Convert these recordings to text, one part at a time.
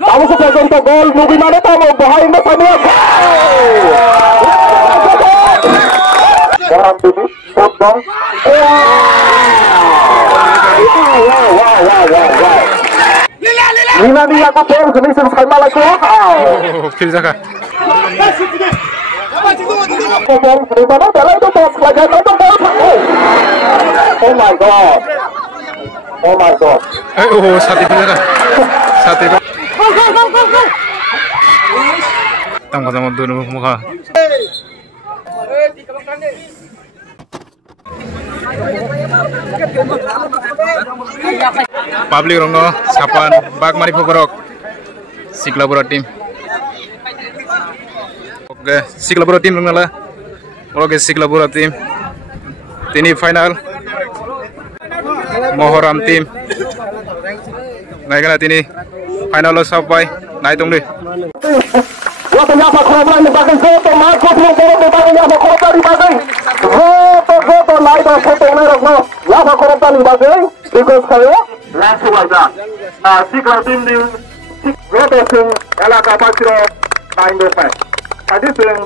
Kamu sudah contoh gol, Nubi mana kamu? Behind the Samia. Orang ini, football. Wow. Nina aku gol, jenis sama lagi. Filzaka. Di mana bola itu bos lagi itu bos. Oh my god. Sati Filzaka. Sati. Tangkap dulu muka. Public rongo sapan bag mari pokorok Siklapura tim. Oke, Siklapura tim rongola. Oke, Siklapura tim. Tini final. Mohoram tim. Naiklah tini final lo sampai naik tunggu. Waktu nyapa korban di bagian foto, Marco belum korban di bagian nyapa korban di bagian. Foto naik dan foto naik no. Nyapa korban di bagian, ikut saya. Langsung aja. Sikla tim di foto sing elaka pasiro naik dompet. Tadi sing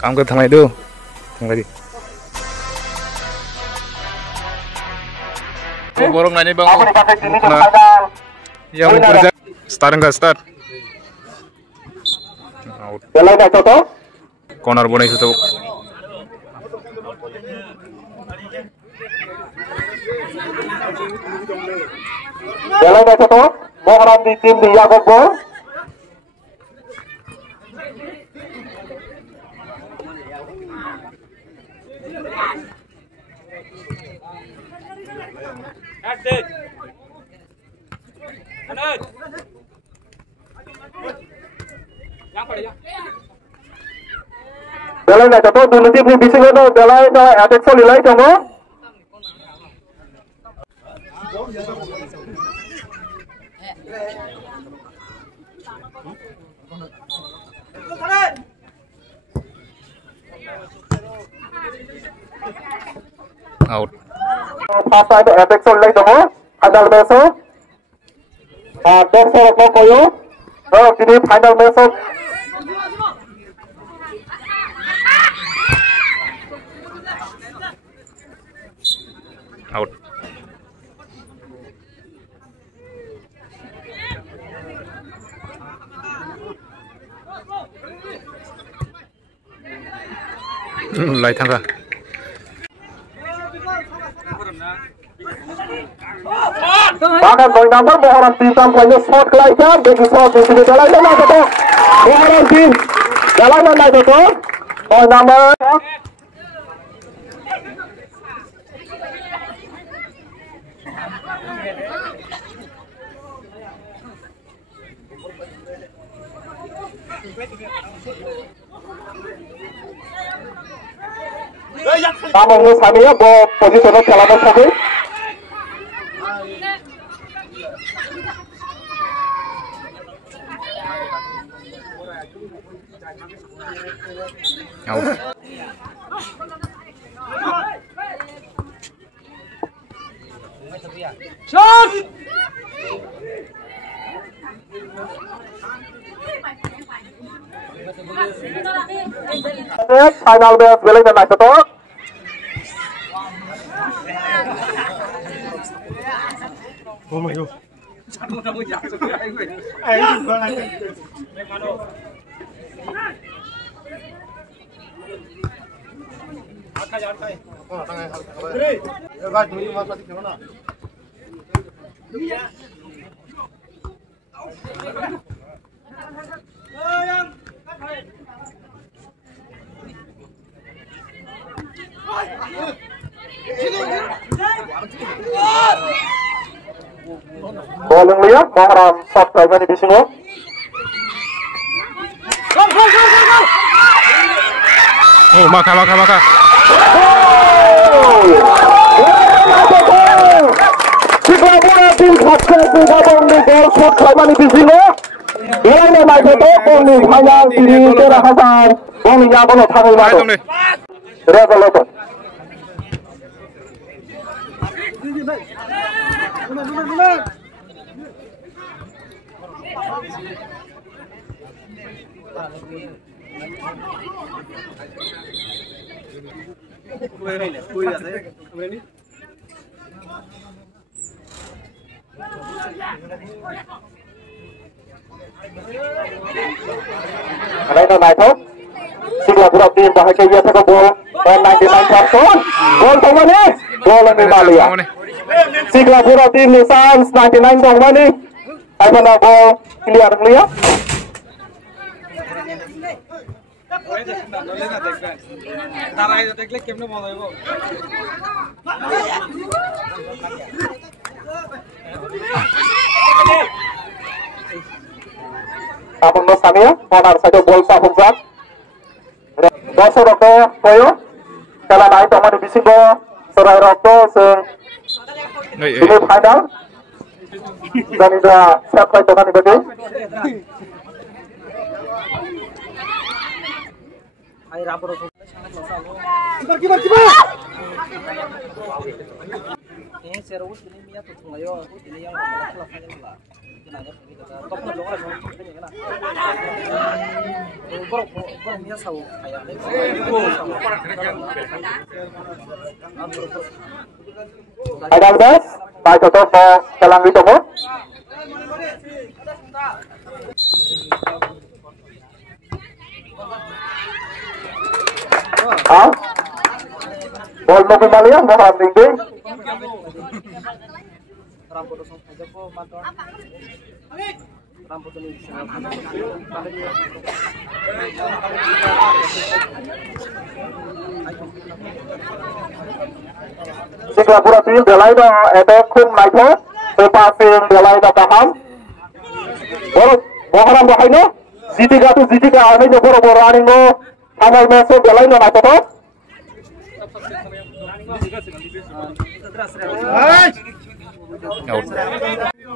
kamu ke tengah itu, tengah lagi. Borong nanya bang, yang bekerja start enggak start? Jalan dah toto? Corner bonai itu. Jalan dah toto? Mohoram di tim di Yakob Bol. Jalan dah toto? Dulu tim di bising itu jalan dah adik soli lagi kamu? Out. Papa itu efek soleh dong, final besok. Besok mau koyo. Oh, ini final besok. Out. Lai thangka. Bahkan poin nomor Mohoram tim tampaknya shot kelaikan, bagi shot di sini jalan naik toto. Mohoram tim jalan naik toto. Poin nomor. Namun Samiya bawa posisi jalan saja. Out. Shot! Final best beli dan naik toto. Oh my god. Bowling lihat, Mohoram shot driver di sini. Oh, maka. Siklapura tim sukses menggabung di gol shot driver di sini. Ini naik toto, bowling hanya di terakhir. Bowling yang belum tahu itu. Revolution. Đây là bài thốt. Xin là đầu tiên và hai cây theo ball. Ball 99 chọn xuống. Ball không vào đi. Ball lên vào lìa. Xin là đầu tiên như Sans 99 vòng vào đi. Hai bên là ball clear được lìa. Abang Mas Samia, corner saja bola sabuk zat. Bosor Rokto, Koyo. Kalau naik teman di Bisingo, Serai Rokto, ini final. Dan ini siapa itu kan ibadah? Kibar. Ini serus ini minyak tuh mayo, ini yang kelasnya lah. Ada bes, Pak Toto mau jalan di toko. Ah, bol mau kembali ya, mau tinggi. Rambut aja kok mantor. Rambut ini. Singapura tim delay do attack khung này thôi. Passing delay do paham. Boharam bahai no. Zitiga ini do boro running no. Final match delay no naik thôi.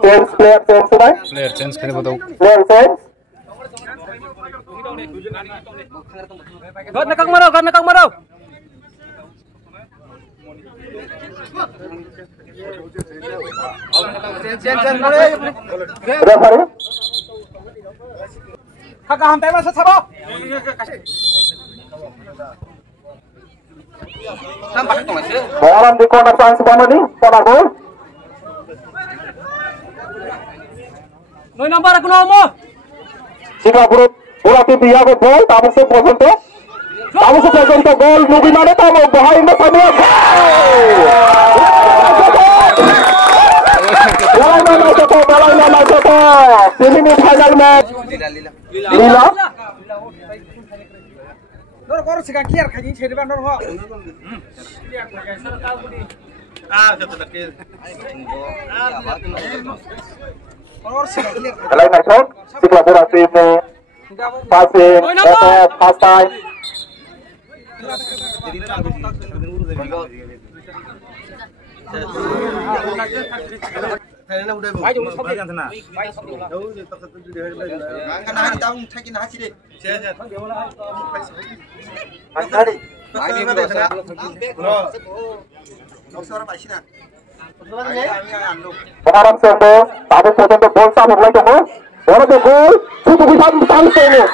Change player change sudah? Player change kene बताओ. Player change. God nakang maraw. Change boleh. Sudah hari? Kakak hantai masa sabo. Bola di corner sang sebelah ni, corner gol. Noi number aku nomo. Singapura tim dia ke gol, tamu se pojok gol, nubi mana tamu bahaya mas Samia. Balai nama Joko. Ini final match. Lila. Nor kor sikan kiar kajin chedi ban nor ho. Balai masuk. Singapura tim passing, pass time. Sekarang Sembo, tapi pojok bola sabuk lagi tu. Bola tu gol, cukup bisa sampai.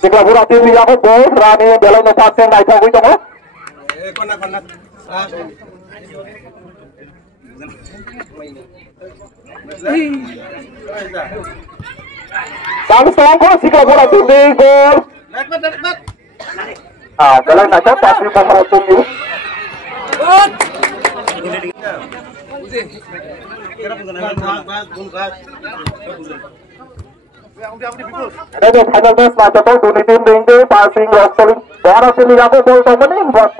Singapura tim yang gol, Rani dalam passing naik tahu itu. Bagus pelangkau Singapura tim di gol. Jalan naik pasti Singapura tim ini. Ada final match macam tu, dua tim ringge passing wrestling. Orang tim yang gol tu mana buat?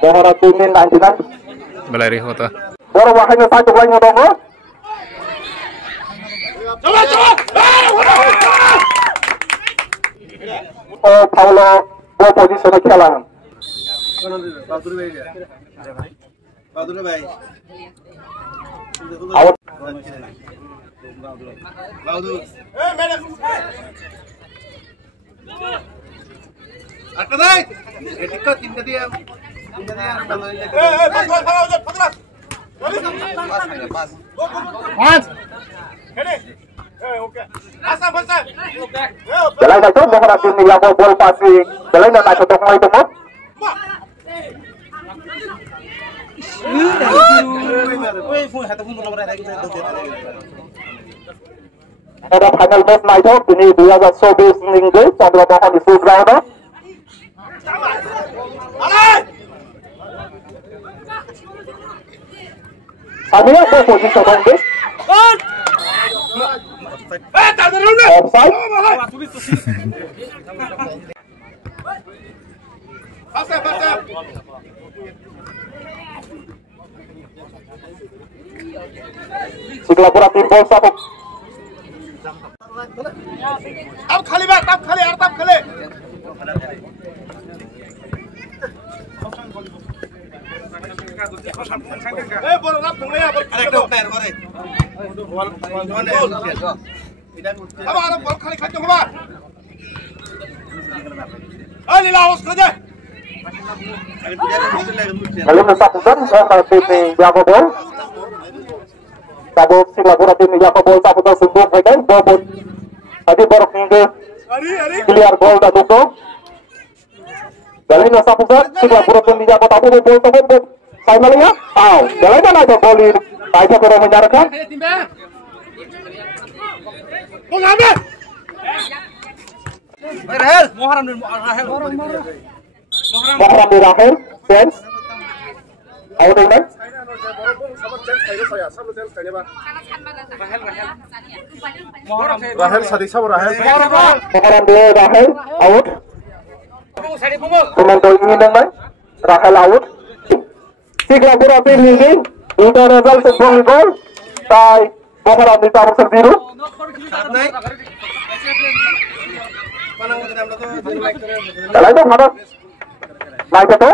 Bohara tim ini nanti. Beleri होता. Bohara wahanya satu lagi ngomong. Oh, Paulo, dua posisi nak jalan. Out. Jalan itu menghadap tim yang mau bola passing. Jalan dan tak cocok itu mau. Ada final match night out ini 2024 minggu Chandra Mohan di full ground. Akhirnya ada posisi tangkis. Offside. Siklapura tim bol satu. अब खाली बात अब खाली यार तब खाली ए बोल रब तुमने यार करेक्ट होता है करे अब आ बोल खाली खत्म हुआ ए लीला उस कर दे Lalu mensaksikan tim Jago Bol. Sabuk Siklapura tim Jago Bol sabuk tersebut mereka bobot. Tadi borok minggu clear gol dan tutup. Jalan yang sabuk Siklapura tim Jago Tabu bol tersebut. Saya melihat, jalan ada gol ini. Saya perlu menyarankan. Muharam di Rahel, chance. Out in that. Rahel sadi sab Rahel Muharam di Rahel, out. Komentar ini dengan Rahel out. Siklapura tim ini, itu result sebelum gol. Saya Muharam di tabur sendiri. Jalan itu mana? Naik itu,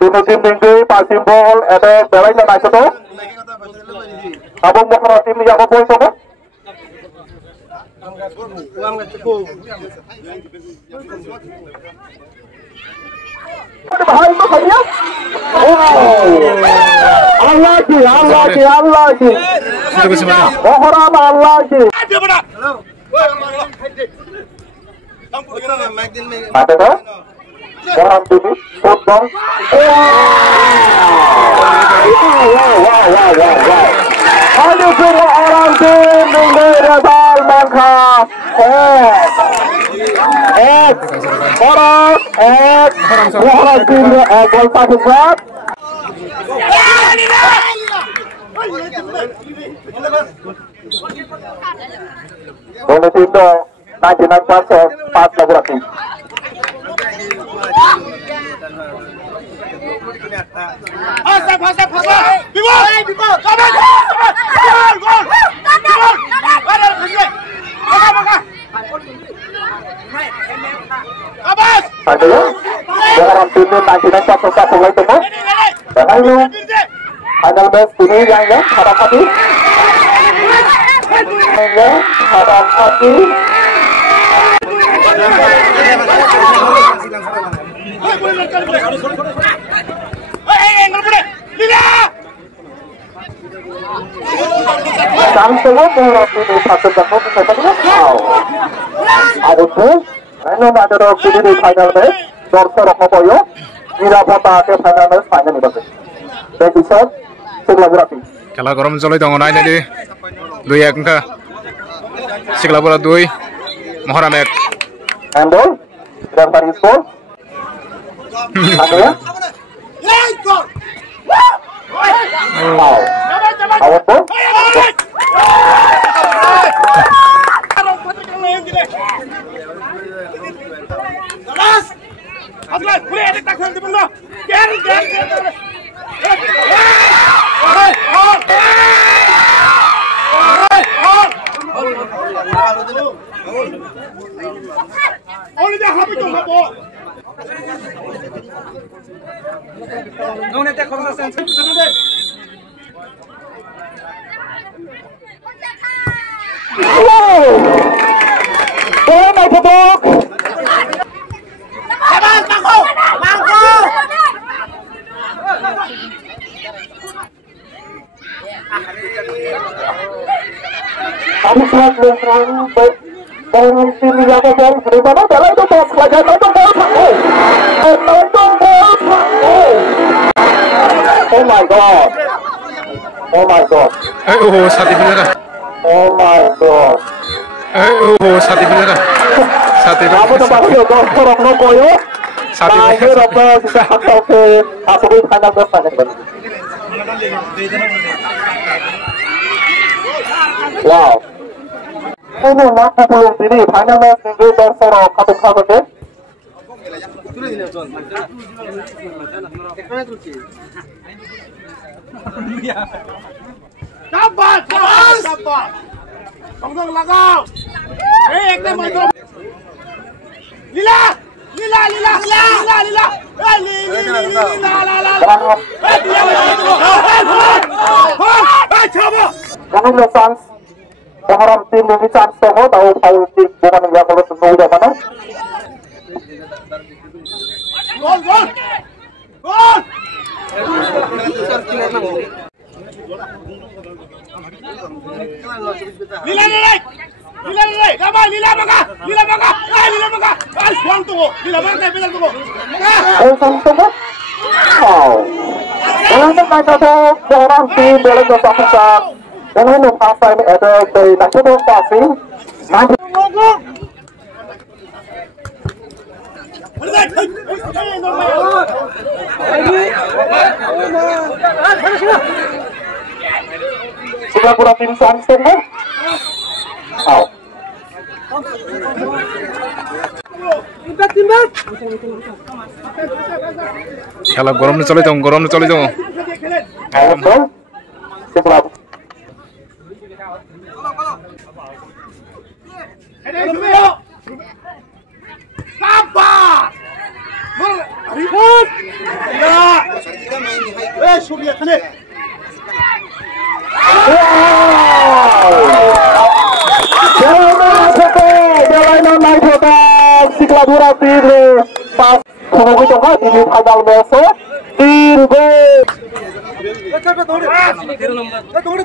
dua tim tinggi, passing ball, ada jalannya naik itu. Abang Muharam tim yang bol semua. Bahaya itu saja. Allah ki. Muharam Allah ki. Ada tak? Muharam tim football. Wow. Ada semua orang tim mengejar mangka. Muharam tim gol satu berat. Gol tim itu 99% pas laborasi. Muharam tim 99% mulai temu. Lalu final match ini yang hadapi. Langsung ini satu jatuh ada di final match. Dorso Rokoboyo, Nirapota ke final match final itu. Episode Siklapura. খেলা গরম চলাই দङ নাই নেদি 2-1 angka Siklapura 2 Muharam 1 handball dan tarik skor ya awat ball Kami sangat berharap dengan tim yang dari bagaimana dalam itu pas pelajaran nonton bola pakai nonton bola pakai. Oh my god, oh my god, sati bener. oh my god. Sati bener. Sati bener. Apa tuh bahasa kau orang nokoyo? Sati Akhir bener. apa sudah hakau ke apa pun final bersaing benar. Wow. Ini nak belum ini final match ini bersorok kata kata ke? Dapat, bos. Tunggu lagau. Ekdom itu. Lila. Lila. Jangan lepas. Orang tim ini chance semua tahu tim bukan yang kalau semua udah mana? Gol. Lila. Dapat Lila maka. Buang tunggu. Lila maka pegang tunggu. Tunggu. Wow. Untuk mereka orang tim boleh bersahabat. Dengan apa ini ada dari nasional pasti. Nanti. Sudah kurang tim Samsung kan? Oh. খেলা গরম চলে যাও Sebelah. Ribut. Ya. Suria kene. Jalanan naik kota Sikla Dura tim pas menunggu coba di final besok tim B.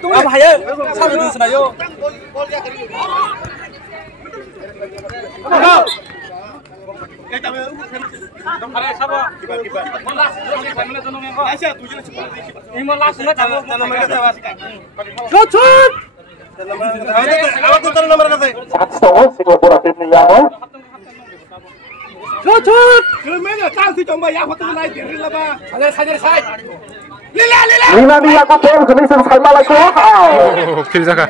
Apa ya? Sampai di sana yo. Lila aku pun jenis sama lagi. 필자가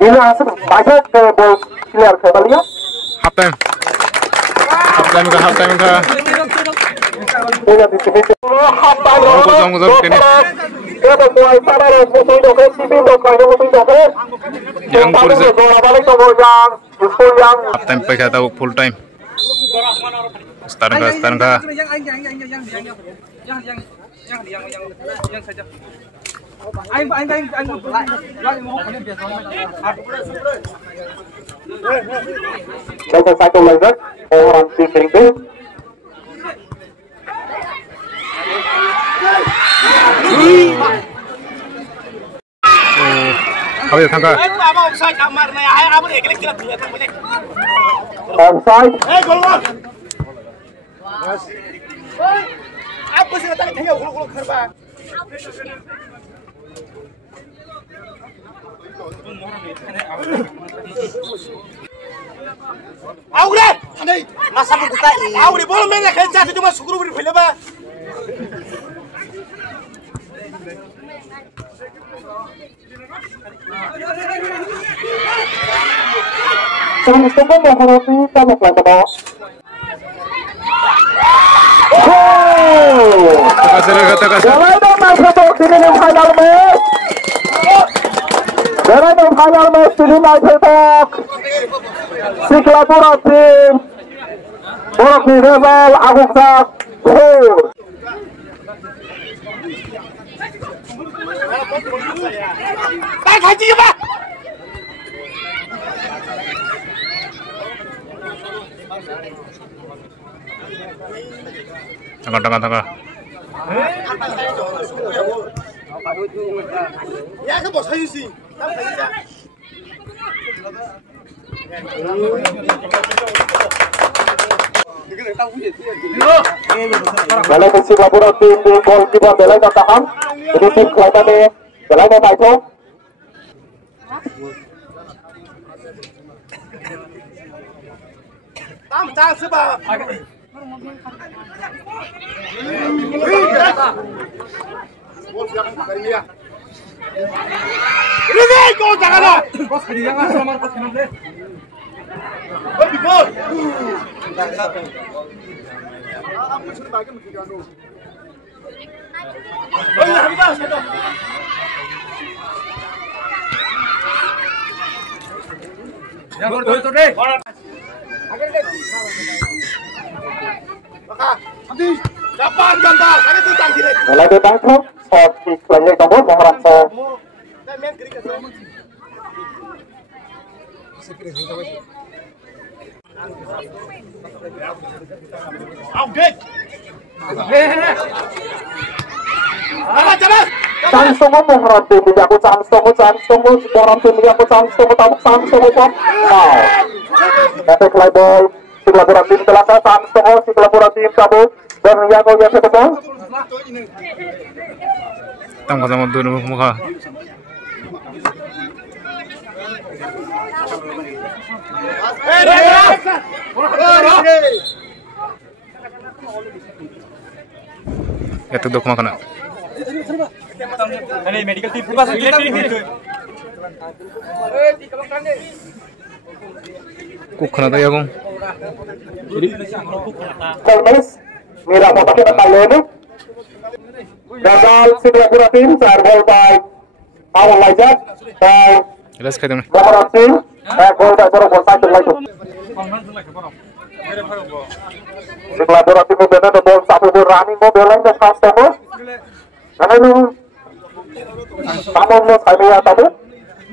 Lila banyak ke bol clear ke Bali ya. 합타임 가 Punya di sini. 고정 되네 Kita mulai sana dan musuh doke sini doke musuh doke. Yang polisi bola balik ke yang justru yang 합타임 पैसा था full time sekarang ka Yang saja. Anh Kalau satu lagi orang tim itu 가위 상가 offside. Apa sih kata tanya gulu kerba. Aure, anai masa buka ini. Aure bola main nak kerja tu cuma sukuru beri film apa? Jangan lupa menghormati tamu kelas. Jalanan masuk sini di final match. Jalanan final match sini masuk. Sikla Dura tim Borok ni Rebel Aguksak Gol. Baik haji ke Pak? Tengah. Ya kan bos haji sih. Belai besi laporan tim di gol kita belai katakan ini tim kelihatannya belai mau main Tam chang sebab. Bos jangan kali ya. Ini kau janganlah. Bos kiri jangan sama bos kanan deh. Bos gol. Ya gol tuh deh. Dapat gambar. Ada tu tang kiri. Belai datang tu di kelengah tombol mengharap Main kiri ke sana. Outdate. Jalan. chance tunggu mengharap tim di aku chance tunggu orang tim di aku chance tunggu pom. Now, efek play ball si laporan tim celaka chance tunggu si laporan tim cabut dan yang kau yang betul. Tengah dulu muka. Itu dok makan. Ini medical team pas Kukna tayo kung. Kalmes, mira apa pakai batalyon. Gagal si laporan tim serve by Awal Lajat by Jelas kayo dun. laporan tim gol by Borok satu lagi. Si laporan tim benar bol satu bol running bol lain ke chance tunggu. Karena ini tamu mo kami ya tamu.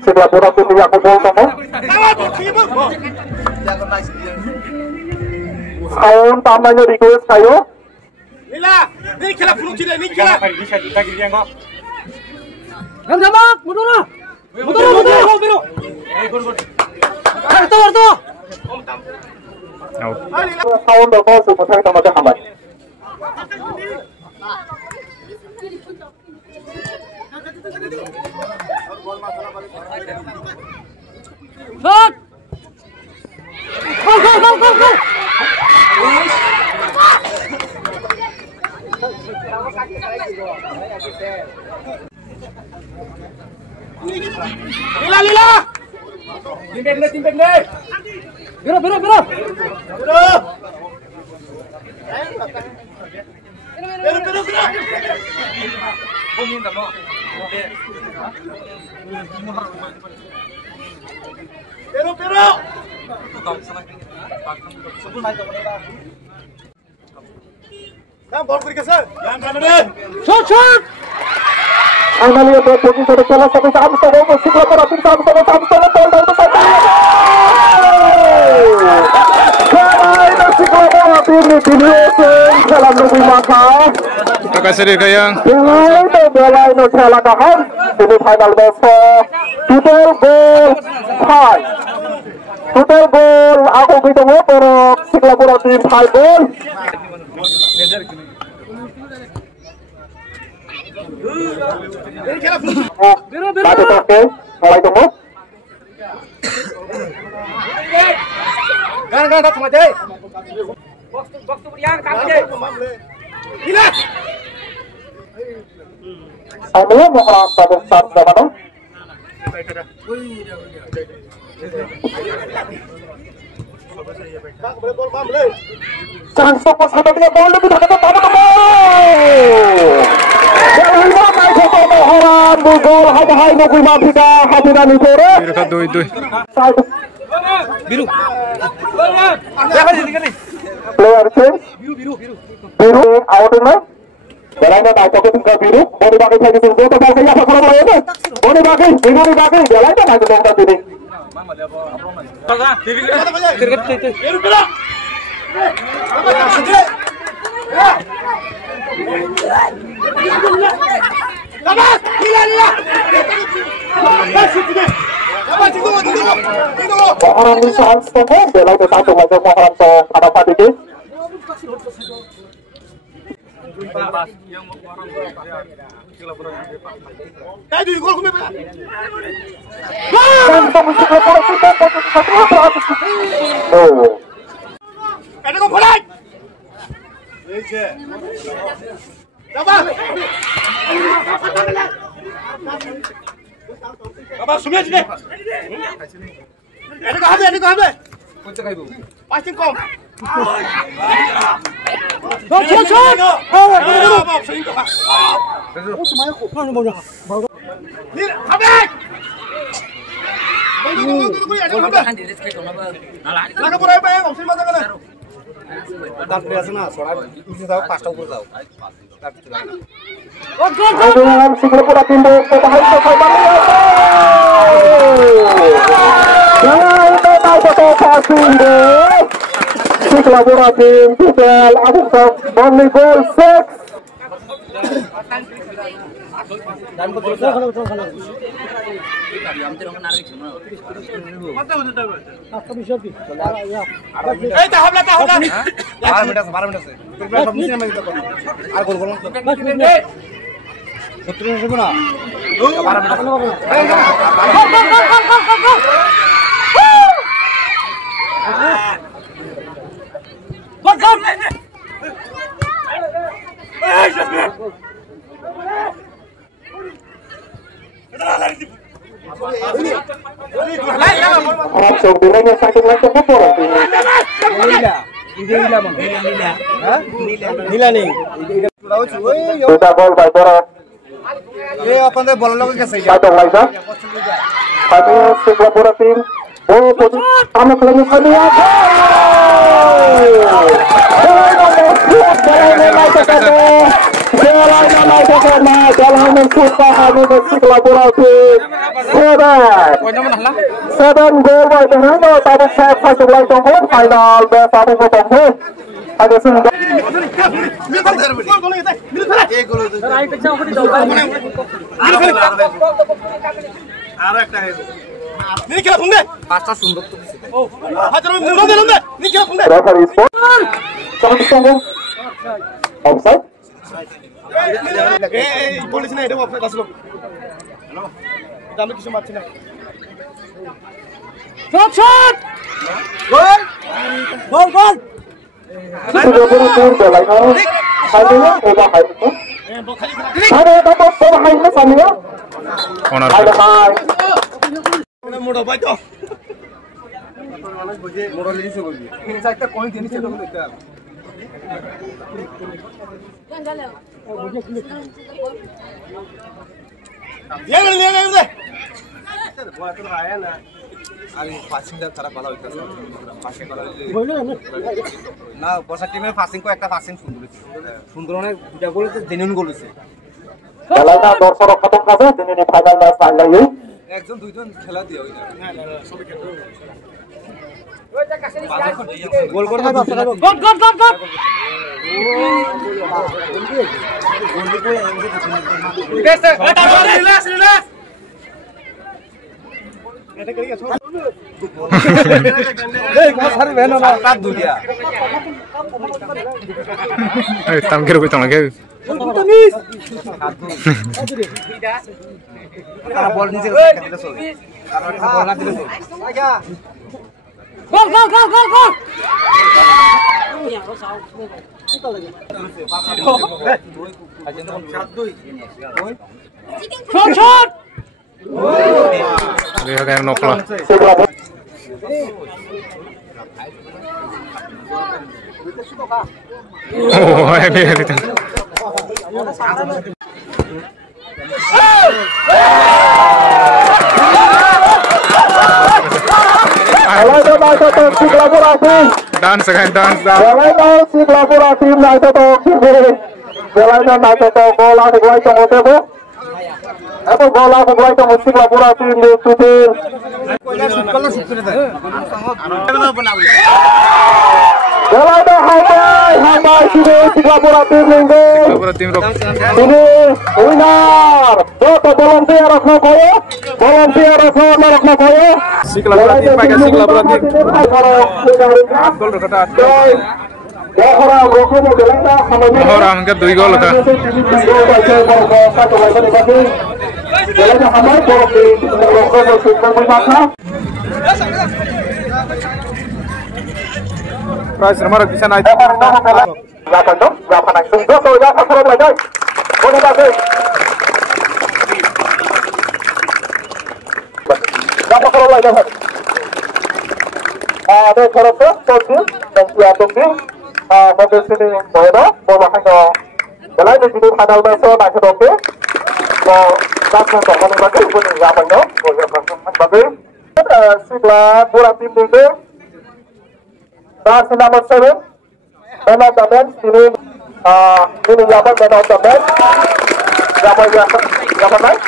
Si laporan tim yang bol tunggu. Sound tamanya request kayo. Nila, ni kira peluk tidak ni kira. bisa kita gini yang kok. Gamjabak, mundur. Biru. Warto. Out. Sound the ball supaya kita macam hambat. Shot. Go. Lila. Timbang deh. Biru. Pero. Nah, bol beri kesan. Yang kanan deh. Shot. Finally, a position to the channel. Sampai saat itu, si laporan tim sampai dalam lebih maka Kakasiri kayang. Belai no celakakan semifinal besok total goal aku gitu Borok si laporan tim 5 goal. Biru. Satu oke, mulai tunggu. Gan sama deh. Box tu beriang kami deh. Nila. Saya mau merasa besar sama dong. Chance pas satu dia bola lebih dekat tamu ke gol. Yang lima main satu mohoran gol hai nukui mafika hadiran itu. Biru ka duy. Satu. Biru. Jangan di sini. Player change. Biru out na. Belanda naik ke tinggal biru. Boni bagai lagi tunggu tu bagai apa kalau boleh tu. Boni bagai, biru bagai. Belanda naik ke tinggal biru. Orang ni chance tu kan, Belanda satu lagi orang tu ada padi ke. Kolaboratif Fidel Abusov only goal 6. Bilangnya sakit lagi apa orang ini? Sudah gol by Borat. Satu lagi. Kami sebuah Borat tim. Oh, kami lagi kami Seven goal by Fernando, tapi saya satu lagi tunggu final bersama tunggu. Ada sehingga. Ini kira punde. Pasta sunduk tu. Oh, hajar nonde. Ini kira punde. Referee sport. Tunggu. Offside. Polis ni ada offside aslo. Hello. Kami kisah macam ni. Shot. Gol. Sudah beruntung jalan kau. Hanya ubah itu. Ada dapat ubah itu samanya. Ada hai. Mudah baca. Mudah lagi sih boleh. Ini saya tak koin jenis itu boleh tak. Lihat. Buat tu raya na. Ani passing dah cara bala itu. Passing bala itu. Na bosa team passing ko ekta passing sundur ne duta gol te genuine gol হইছে খেলাটা দর্শক খতম কাছে তিনি final match লাগলাই একজন দুইজন খেলা দিও না গোল করে দাও রিল্যাক্স এটা করি গেছো এই কোন সারি ভেন না কাট দুলিয়া এই তামকের কই তামকে মিস তারা বল নিচে খেলতে চলে আর একটা বল না দিলে চলে গোল shot Dia kayak nokla. Oh, ini. Kalau ada masa kolaborasi dance kan dance. Belai dah si Kelapura tim naik to kini. Belai dah naik to bola digulai to hotel bu. Apa bola digulai to si Kelapura tim di shooting. Belai dah hambai kini si Kelapura tim linggo. Kelapura tim rok. Ini winner. Joto volunteer rokno koyo. Volunteer rokno koyo. Si Kelapura tim pakai si Kelapura tim. Gol rokata. Orang angkat 2 gol ka. Price nomor bisa naik. Ada korupsi, korupsi, dan siatungi, mobil sini boleh, boleh hanya, belai di sini panel besar nak korupsi, langsung tolong bagi, boleh apa nya, boleh langsung bagi, sebelah bola tim ini, masih nomor 7, man of the match ini, ini apa man of the match, apa naik,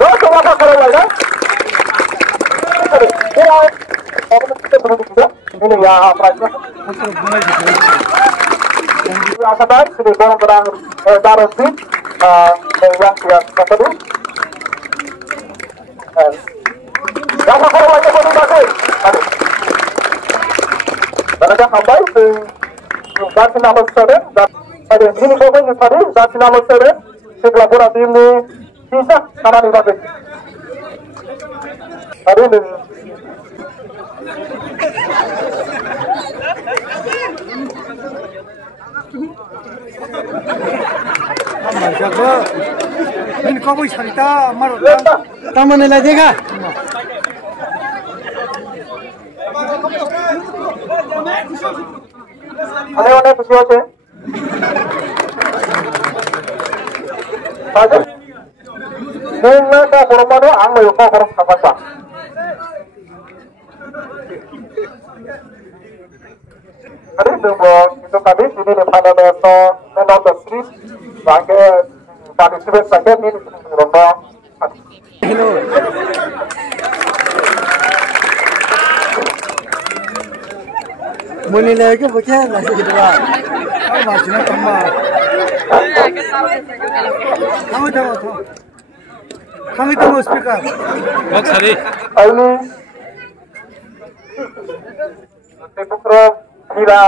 coba kalau lagi. Ini ya price-nya. Rasa baik, sudah barang-barang taruh seat, yang kedua. Yang kalau lagi boleh pakai. Dan ada hambai, dari nomor 7, dan ada ini pokoknya tadi, dari nomor 7, si Kelapura tim ini bisa sama nih pakai. Hari ini. इनको कोई छलता मर तमने लगेगा अरे उन्हें खुशी होते आगे नहीं का परमाणु आम में उपा कर सकता Hari itu tadi sini di pada beto menol street pakai participate saja ini rondo. मुनी लेके बच्चे लगे किधर और माचना कम्बा kami tahu speaker Bok sari. Ini Tepukro Kira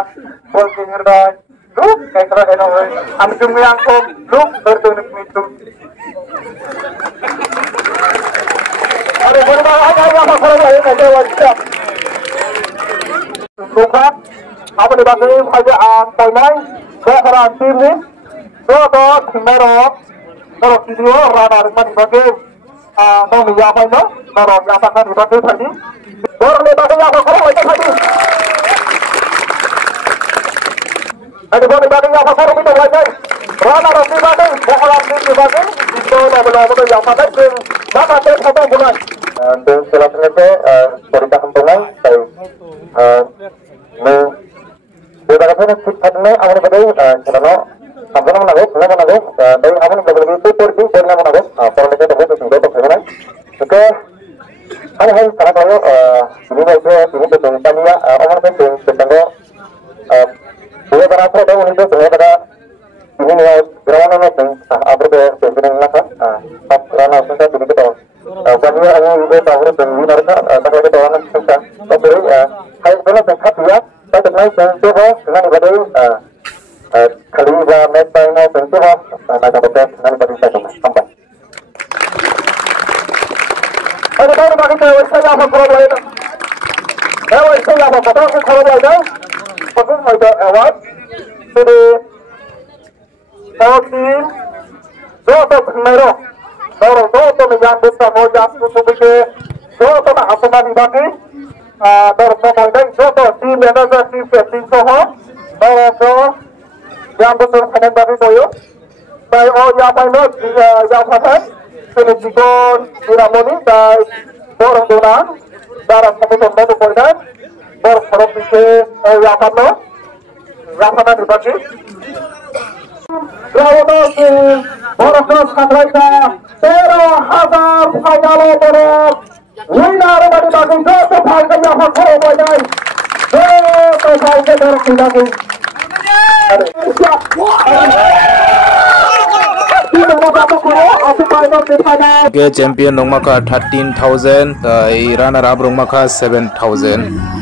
Bolki Hirdai lu kayak kira enowe amjung yang kom lu bertunik mitu ada berapa ada apa kalau lain ada wajib suka apa dibantu saja poinai sekarang tim ini do timero kalau video rada rumah dibagi mau apa itu kalau akan dibagi tadi baru dibagi apa kalau itu tadi ada bagi apa kalau kita belajar rada dibagi sekarang tim dibagi itu benar-benar yang pada tim maka tim satu bulan dan selanjutnya cerita kempungan saya kita katakan kita awal pada karena sampai mana guys, dari awal dari itu pergi dari mana guys, kalau kita dapat sudah dapat mana, oke, hari karena kalau ini tentangnya, orang tentangnya, dua berapa ada orang itu pada ini gerawan apa apa tentang apa, karena sudah begitu tahu, jadi ini juga tahu tentang mereka, tapi kita orang susah, tapi hari kalau tempat dia, kita naik tentang dengan ibadah kali ini match final tentu nak dapat dengan pada saya sampai. Ada baru bagi saya apa problem? Saya apa kata problem? Pasal ada awak jadi tim dua pemain dua menyambut sahaja untuk dua apa lagi bagi pemain dua tim manager tim soho yang betul kena bagi koyo, baik yang mana yang mana, penelitian dinamoni, baik orang donang, darah kemudian batu koidan, bersorok di Rapana dibagi. Lawan Borokos Katraika 13,000 final Borok. Winner bagi bagi satu final yang hakul boy. Satu final Borok dibagi. के चैंपियन रंगमाखा 13,000 runner up रंगमाखा 7,000